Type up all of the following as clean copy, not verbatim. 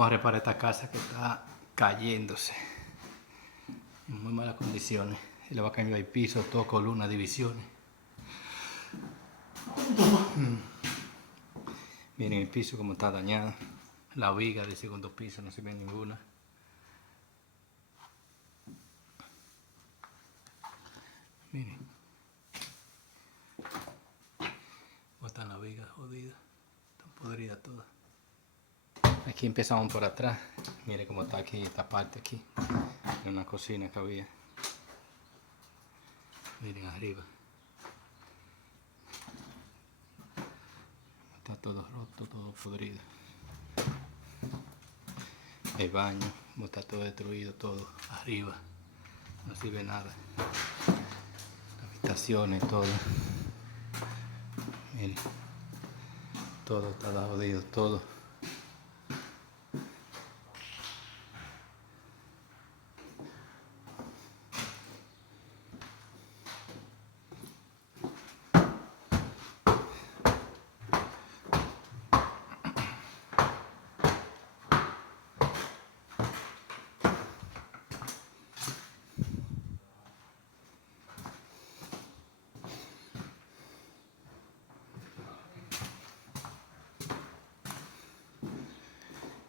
Vamos a reparar esta casa que está cayéndose en muy malas condiciones. Y le va a cambiar el piso, todo, columnas, divisiones. Miren el piso como está dañado. La viga del segundo piso no se ve ninguna. Miren. ¿Cómo están las vigas jodidas? Están podridas todas. Aquí empezamos por atrás. Miren cómo está aquí, esta parte aquí. En una cocina que había. Miren arriba. Está todo roto, todo podrido. El baño, como está todo destruido, todo arriba. No sirve nada. Las habitaciones, todo. Miren. Todo está jodido, todo.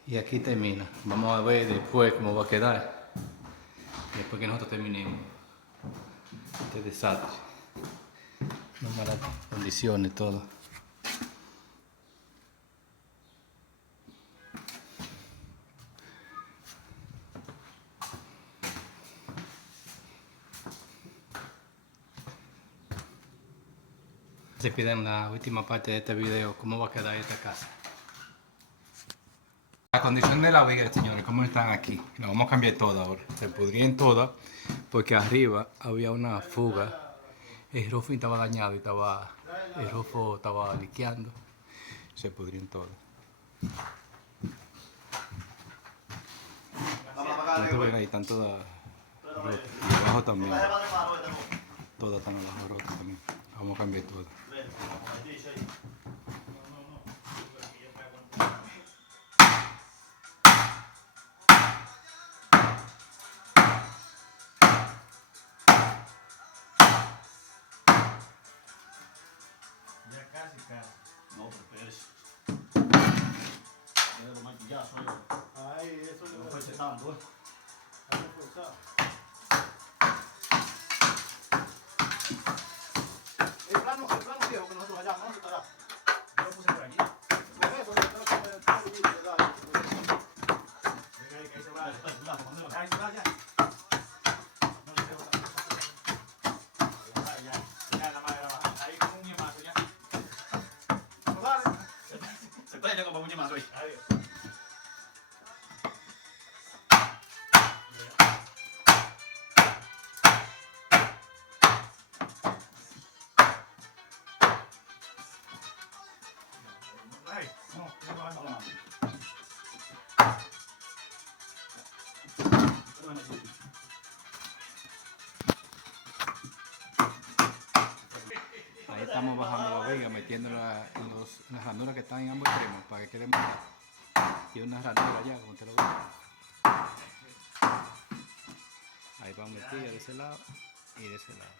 Y aquí termina. Vamos a ver después cómo va a quedar. Después que nosotros terminemos. Este desastre. No malas condiciones, todo. Se piden la última parte de este video, cómo va a quedar esta casa. La condición de la viga, señores, cómo están aquí. La vamos a cambiar toda ahora. Se pudrían todas porque arriba había una fuga. El roofing estaba dañado y el rufo estaba liqueando. Se pudrían todas. Ahí están todas rotas. Y abajo también. Todas están abajo rotas también. Vamos a cambiar todas. No, prefieres. Debo maquillazo ahí. Ay, eso No fue cesando, Hay que forzar. El plano viejo que nosotros hallamos, ¿dónde estará? Yo lo puse por aquí. Con eso, el plano de la Venga ahí, que ahí se va. Ahí se va ya. No le tengo tanta cosa. Ya la madre va. Ahí como un ñemazo ya. Se está yendo como un ñemazo ahí. Ahí estamos bajando la viga, metiéndola en las ranuras que están en ambos extremos para que quede más. Tiene una ranura allá, como te lo veo. Ahí van metidas de ese lado y de ese lado.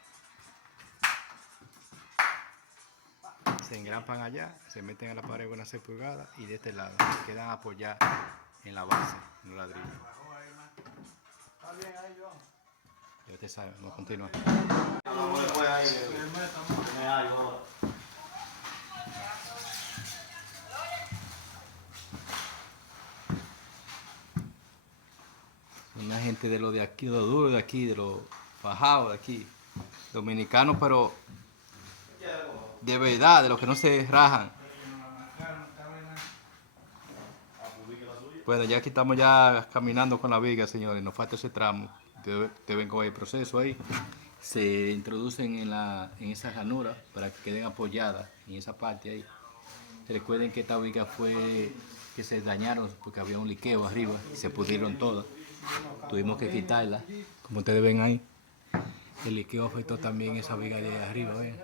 Se engrampan allá, se meten a la pared con unas 6 pulgadas y de este lado quedan apoyadas en la base, en los ladrillos. Está bien ahí, John. Ya ustedes saben, vamos a continuar. Después ahí. Me algo. Una gente de lo de aquí, de lo duro de aquí, de lo bajado de aquí. Dominicanos, pero de verdad, de los que no se rajan. Bueno, ya aquí estamos ya caminando con la viga, señores. Nos falta ese tramo. Ustedes ven cómo hay el proceso ahí. Se introducen en esa ranura para que queden apoyadas en esa parte ahí. Recuerden que esta viga fue que se dañaron porque había un liqueo arriba y se pudrieron todas. Tuvimos que quitarla, como ustedes ven ahí. El liqueo afectó también esa viga de arriba, ven,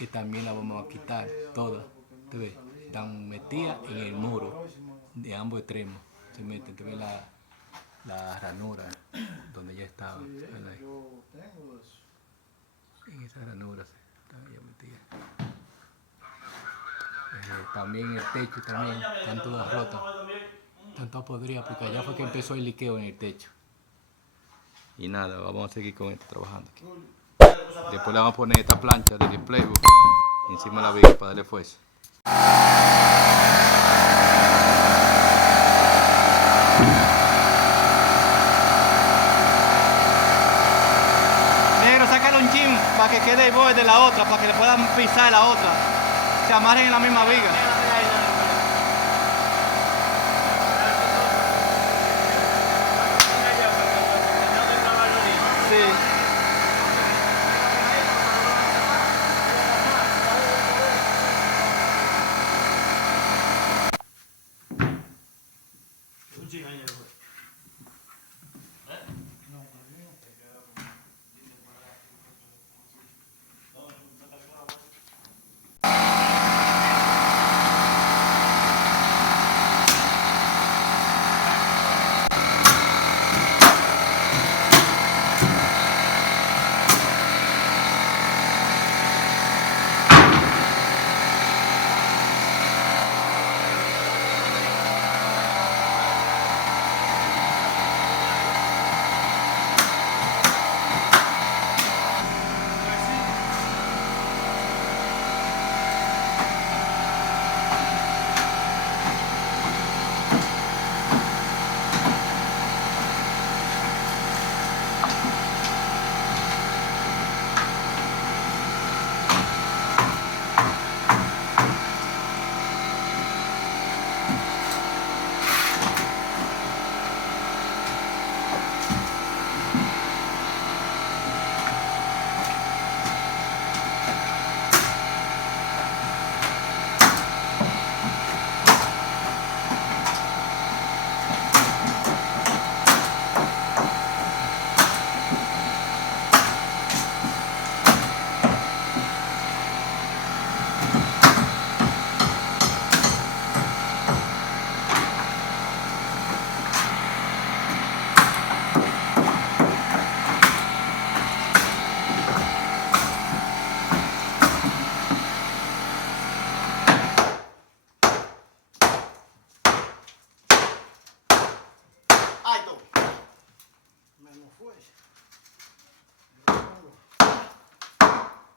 que también la vamos a quitar todas. Ustedes ven, están metidas en el muro de ambos extremos. se mete, te ve la ranura donde ya estaba. Sí, ¿Verdad? yo tengo eso. En esa ranura estaba ya metida. También el techo también, están todas rotas, están todas podridas porque allá fue que empezó el liqueo en el techo. Y nada, vamos a seguir con esto trabajando aquí. Después le vamos a poner esta plancha del playbook encima de la viga para darle fuerza. Negro, sácale un chin para que quede el borde de la otra, para que le puedan pisar la otra. Se amarren en la misma viga. Sí.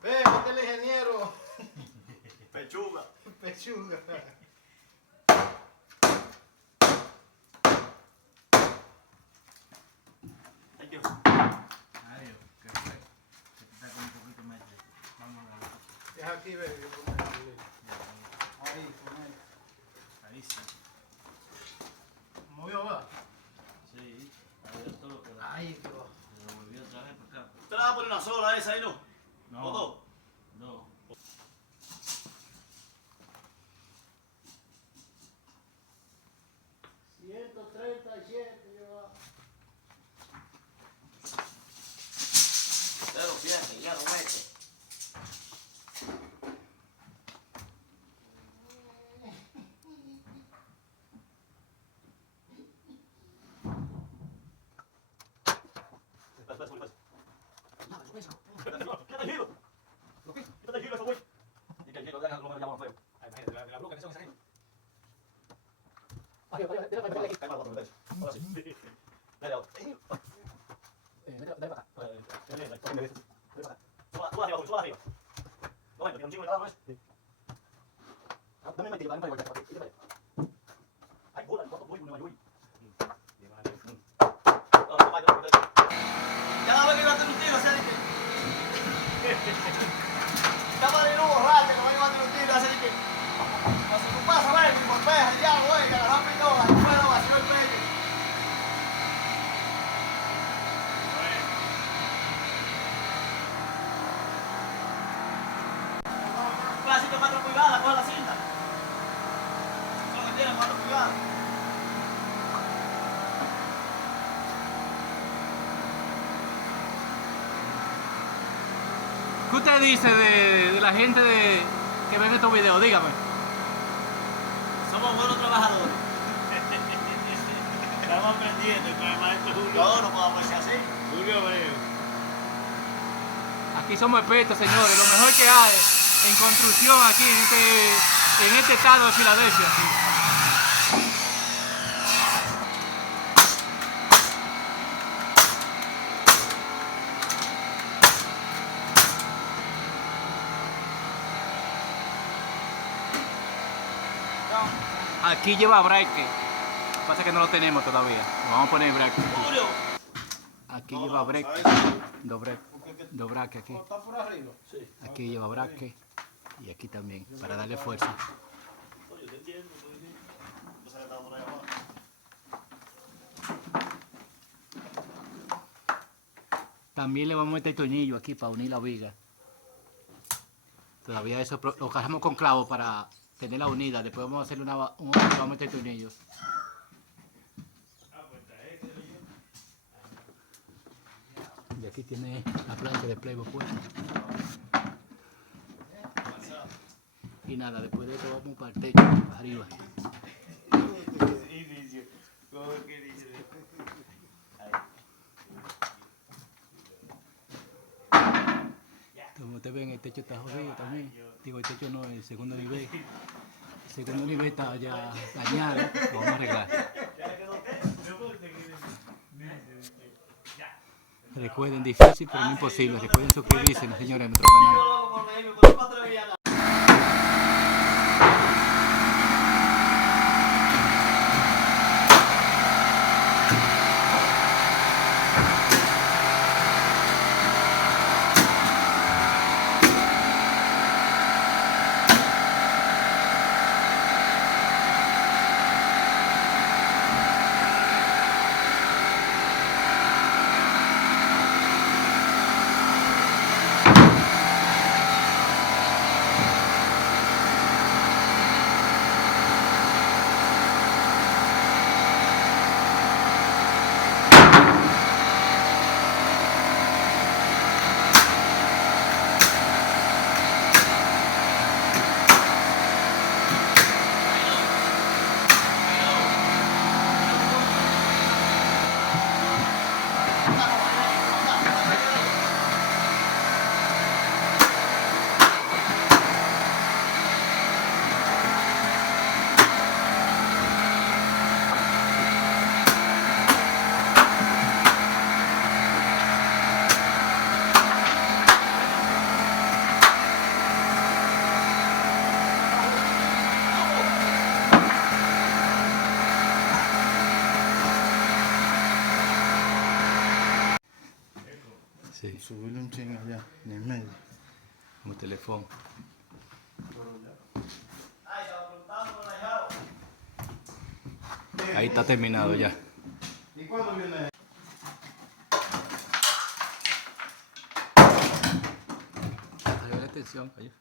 Ven, este es el ingeniero. Pechuga. Pechuga. Thank you. Adiós, que fue. Se te está con un poquito más. Vamos a ver. Deja aquí, ve. Ahí, con él. Ahí sí. Movió, va. Sí, adiós todo lo que da. Ahí, que va. Se lo volvió otra vez para acá. ¿Usted la va a poner una sola esa ahí, no? No. ¿O dos? No. Usted lo pierde, ya lo mete. Cada vez que iba a tener un tiro, se dice. Estaba de nuevo borracho, que me iba a tener un tiro, así que. Cuando tú pasas, ven, y golpeas el diablo, güey, que agarró mi hoja, y fuera vació el pecho. Clásico 4 pulgadas, coge la cinta. Solo que tiene 4 pulgadas. ¿Qué usted dice de la gente que ve estos videos? Dígame. Somos buenos trabajadores. Estamos aprendiendo con el maestro Julio. No, no podemos ser así. Julio Abreu. Aquí somos expertos, señores. Lo mejor que hay en construcción aquí en este estado de Filadelfia. Aquí lleva braque. Pasa que no lo tenemos todavía. Lo vamos a poner braque. Julio. Aquí lleva braque. Dos braques aquí. Está por arriba. Aquí lleva braque. Y aquí también, para darle fuerza. Oye, te entiendo. No sé qué estaba por ahí abajo. También le vamos a meter tornillo aquí para unir la viga. Todavía eso lo cajamos con clavos para tener la unida. Después vamos a hacerle un vamos a meter tornillos. Y aquí tiene la plancha de Playboy puesta. Y nada, después de esto vamos para el techo, para arriba. Inicio. ¿Cómo que dice? Como ustedes ven, el techo está jodido también. Digo, el techo no, el segundo nivel. El segundo nivel está ya dañado. Lo vamos a arreglar. Recuerden, difícil pero no imposible. Recuerden suscribirse, señores, a nuestro canal. Sí, Subirle un chingo allá, en el medio. como teléfono. Ahí está terminado ya. ¿Y cuándo viene? Ahí va la extensión. Ahí.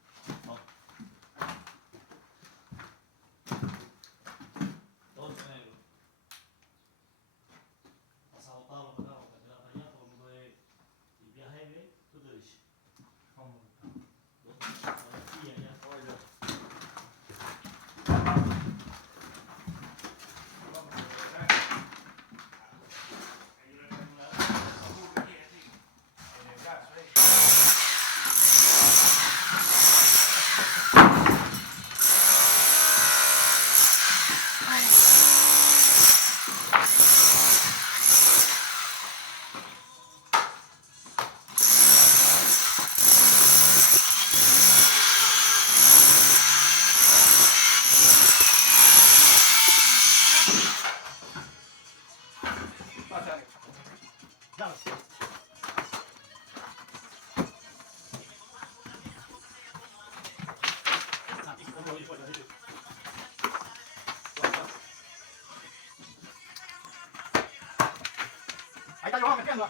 Ahí está Johan metiendo.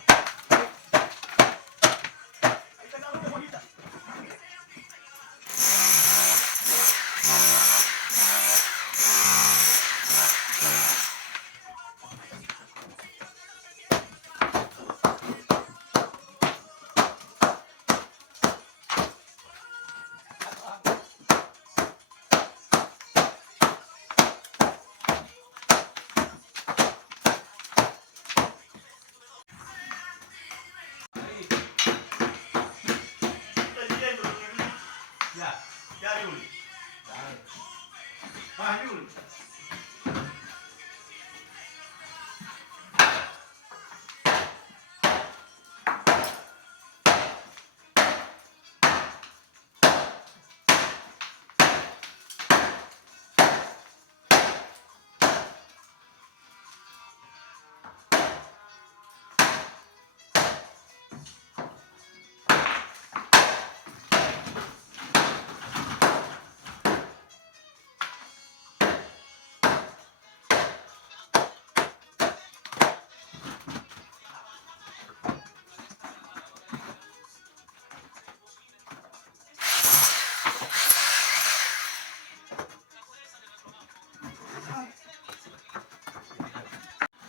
Yuli. Baja, Yuli.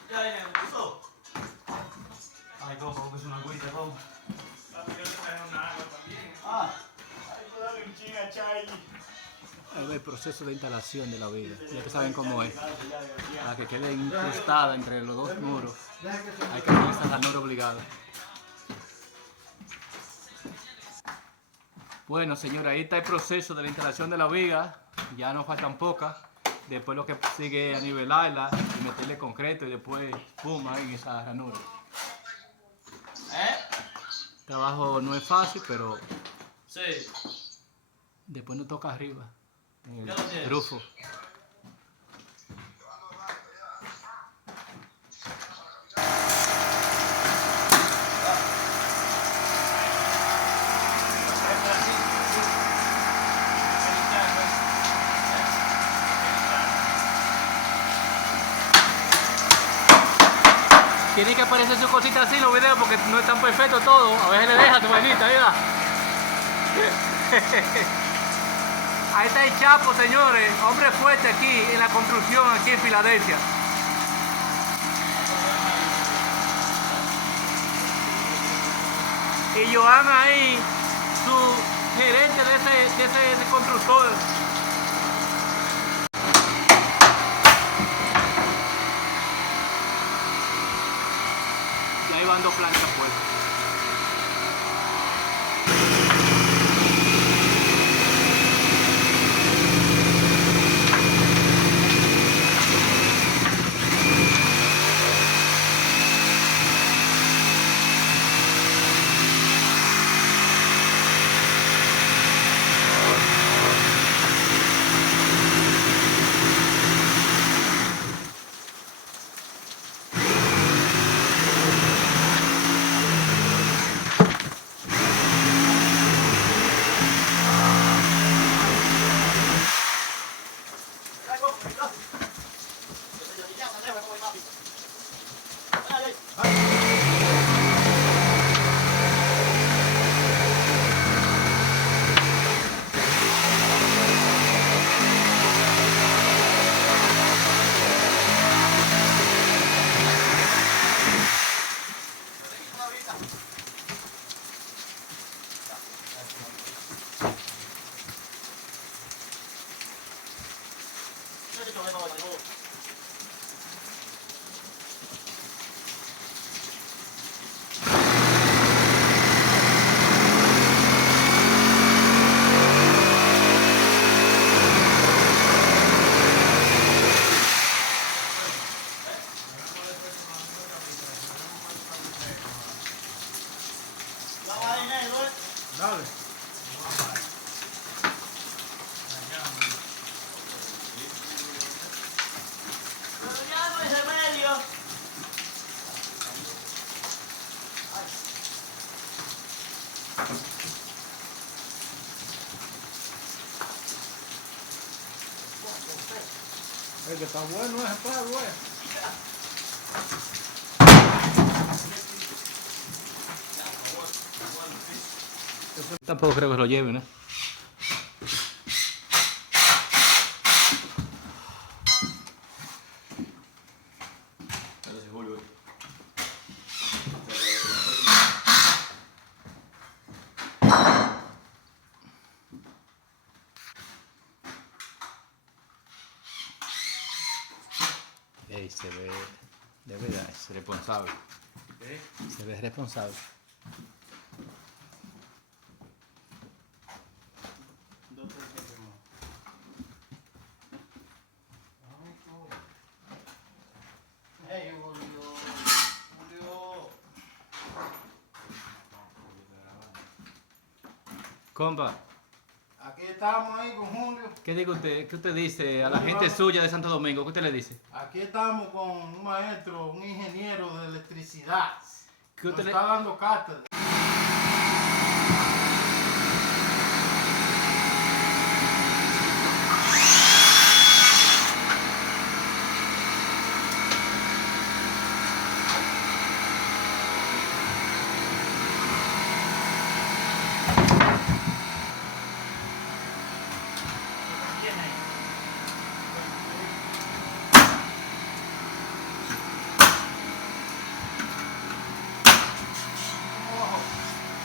Ya, ya, ¿me gustó? Ay, ¿cómo? Que es una agüita, ¿cómo? Ah, ay, dale un ching a Chay. Ahí va el proceso de instalación de la viga. Ya que saben cómo es. Para que quede incrustada entre los dos muros, hay que hacer esa ranura obligada. Bueno, señores, ahí está el proceso de la instalación de la viga. Ya nos faltan pocas. Después lo que sigue es nivelarla y meterle concreto y después pum ahí en esa ranura. El trabajo no es fácil, pero Sí. después nos toca arriba, en Ya lo tienes. el rufo. Tiene que aparecer su cosita así en los videos porque no es tan perfecto todo. A veces le deja tu vainita, ahí va. Ahí está el Chapo, señores. Hombre fuerte aquí en la construcción, aquí en Filadelfia. Y Joan ahí, su gerente de ese constructor. Y ahí van dos planchas puestas. Dale. Pero ya no hay remedio. El que está bueno es el palo, Tampoco creo que lo lleven, ¿eh? Ey, se ve, de verdad, es responsable. Se ve responsable. Dos, tres, Compa, Aquí estamos ahí con Julio. ¿qué dice usted? ¿Qué usted dice a la gente suya de Santo Domingo? ¿Qué usted le dice? Aquí estamos con un maestro, un ingeniero de electricidad. ¿Qué Nos usted le... está dando cátedra. ¿Quién es?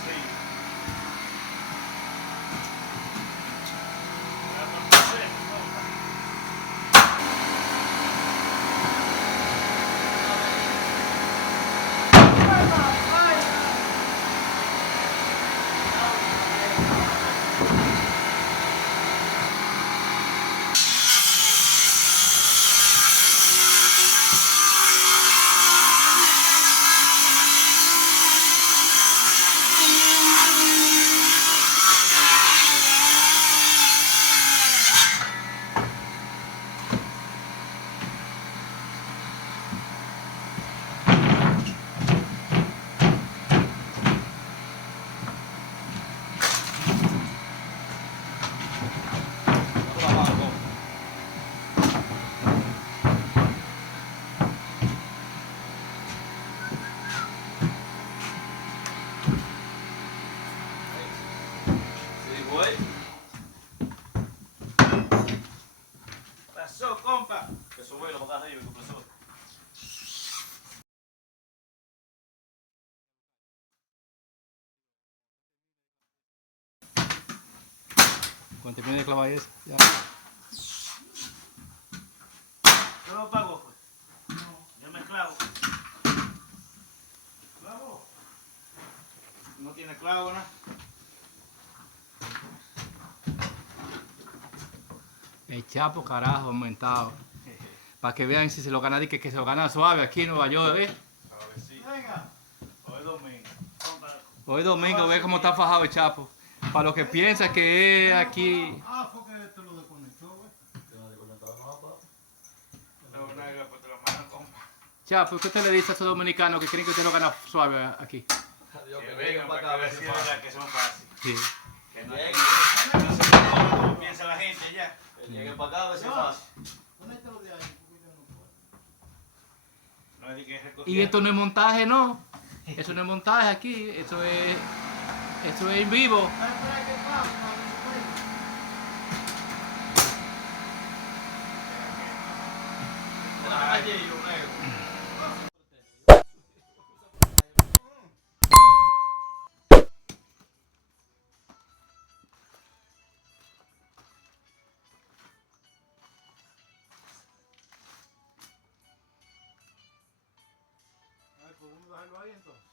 Sí. Pasó, compa. Que su vuelo para acá arriba, tu profesor. Cuando termine de clavar eso, ya. Yo lo pago, pues. Yo me clavo. ¿Clavo? No tiene clavo, ¿no? El Chapo, carajo, aumentado. Para que vean si se lo gana, que se lo gana suave aquí en Nueva York, ¿eh? A ver si. Venga. Hoy domingo. Compa. Hoy domingo, ve cómo está fajado el Chapo. Para los que piensan que es aquí... Ah, fue que te lo desconectó, güey. No, no, pues te lo mando, compa. Chapo, ¿qué usted le dice a esos dominicanos que creen que usted lo gana suave aquí? Que vengan para acá, ver si es verdad que son fáciles. Sí. Que no no se pongan como piensa la gente ya. Que lleguen para acá a ver si es fácil. Conéctalo de ahí, porque yo no puedo. No es de que recogía. Y esto no es montaje, no. Eso no es montaje aquí, eso es en vivo. Espera que pase, para que se pueda. Allí, un negro. A ver, pues vamos a dejarlo ahí entonces.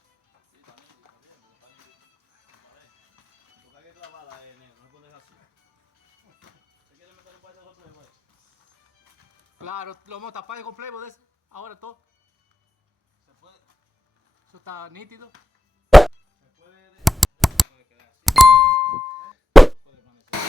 Porque hay que clavarla, negro, no puedes así. ¿Se quiere meter un par de otro igual? Claro, lo vamos a tapar con Playboy de ese. Ahora todo. Se puede. Eso está nítido. Se puede. Puede quedar así. Puede permanecer.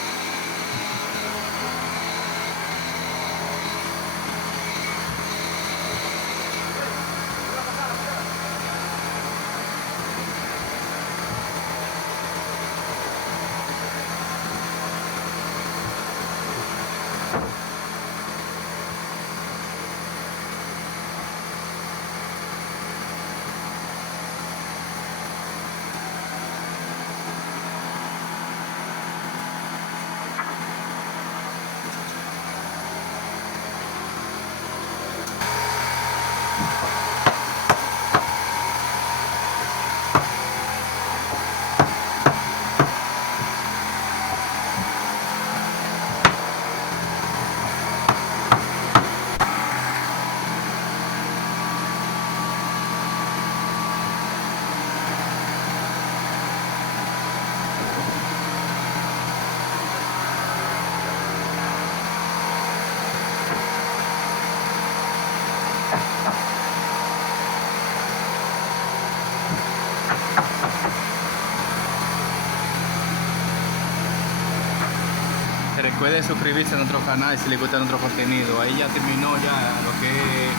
recuerden suscribirse a nuestro canal si les gusta nuestro contenido. Ahí ya terminó ya lo que es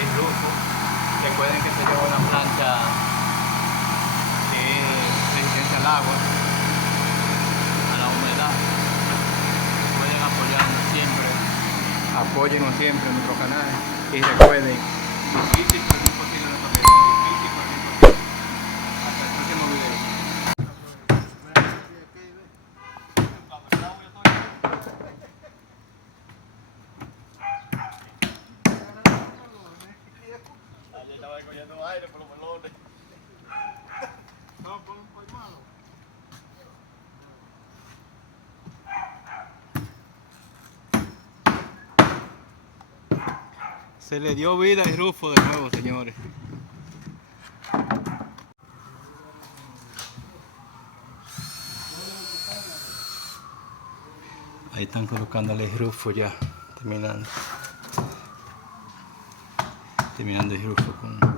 el Rufo. Recuerden que se lleva una plancha que es resistencia al agua, a la humedad. Pueden apoyarnos siempre. Apóyennos siempre en nuestro canal. Y recuerden, difícil pero no imposible nuestro video. Difícil pero no imposible. Hasta el próximo video. Ayer estaba cogiendo aire por los melones. No, pon un pañuelo. Se le dio vida al Rufo de nuevo, señores. Ahí están colocándole el Rufo ya, terminando. Terminando el Rufo con